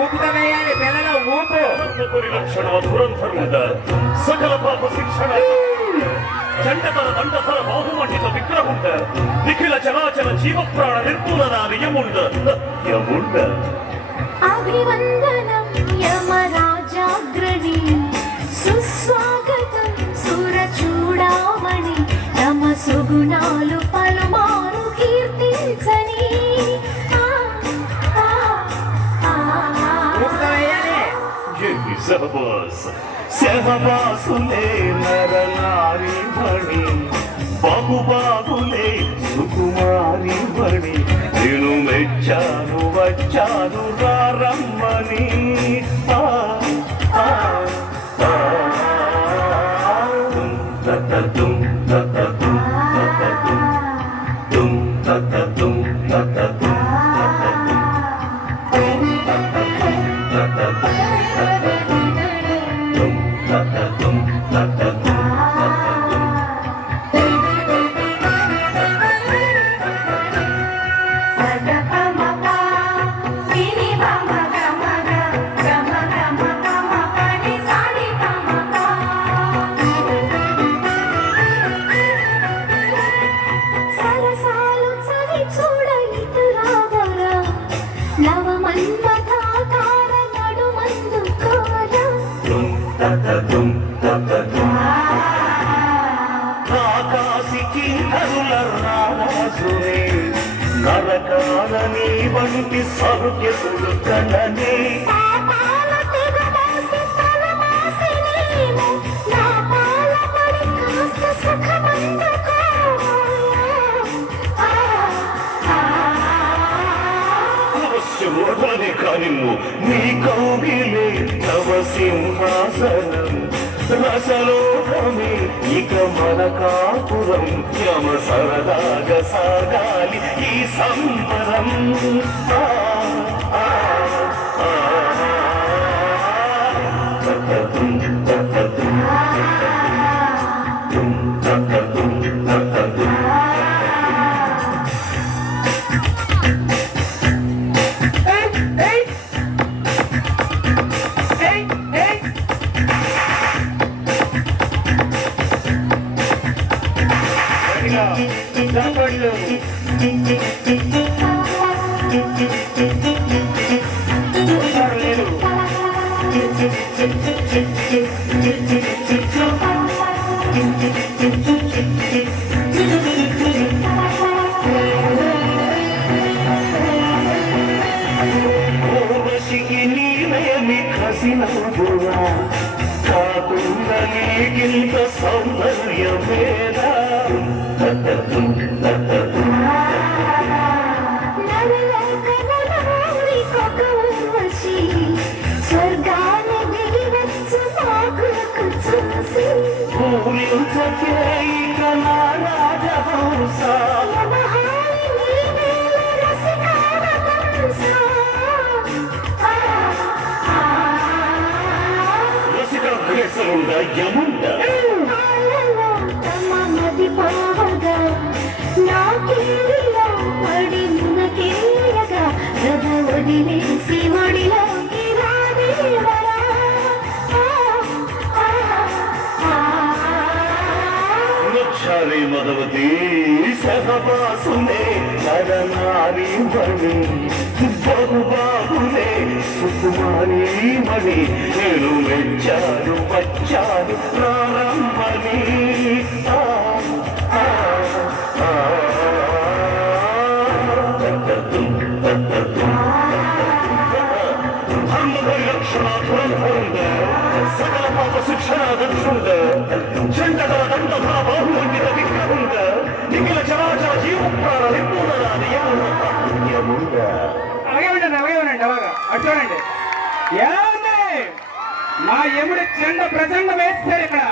ఊపుతా వేయాలి పిల్లల ఊపు. పరిరక్షణ ధురంధరుండ సకల పాప శిక్షణ చండతర దండధర బాహుమండిత విగ్రహుండ నిఖిల చరాచర జీవ ప్రాణ నిర్మూలన నియముండ యముండ. అభివందనం యమరాజాగ్రణి సుస్వాగతం సురచూడామణి తమ సుగుణాలు పలుమారు కీర్తించని. సహబాసులే నరనారి మణి బాగుబాగులే సుకుమారి మణి నేను మెచ్చాను వచ్చాను రమ్మని. ఆకాశికి కరుల రాసునే నరకాలని వంటి సౌఖ్యసుడు కనని. అవశ్యమోదని కానిమ్ము నీ కౌగిలే తవ సింహాసనం రసలోకమే ఇక మన కాపురం యమ సరదాగా సాగాలి ఈ సంబరం. కాకుండా నీకింత సౌందర్యమేనా. యముండ చారే మదవతి సహవాసులే నరనారి మణి బహుబాహులే సుకుమారి మణి నేను మెచ్చాను వచ్చాను రమ్మని. సకల పాప శిక్షణ దక్షుండ చండక దండధర బాహుమండిత విగ్రహుండ నిఖిల చరాచర జీవ ప్రాణ నిర్మూలన నియముండ. అలాగే ఉండండి అలాగా అట్లోనండి. ఏమండి మా యముడి చండ ప్రచండ వేస్తారు ఇక్కడ.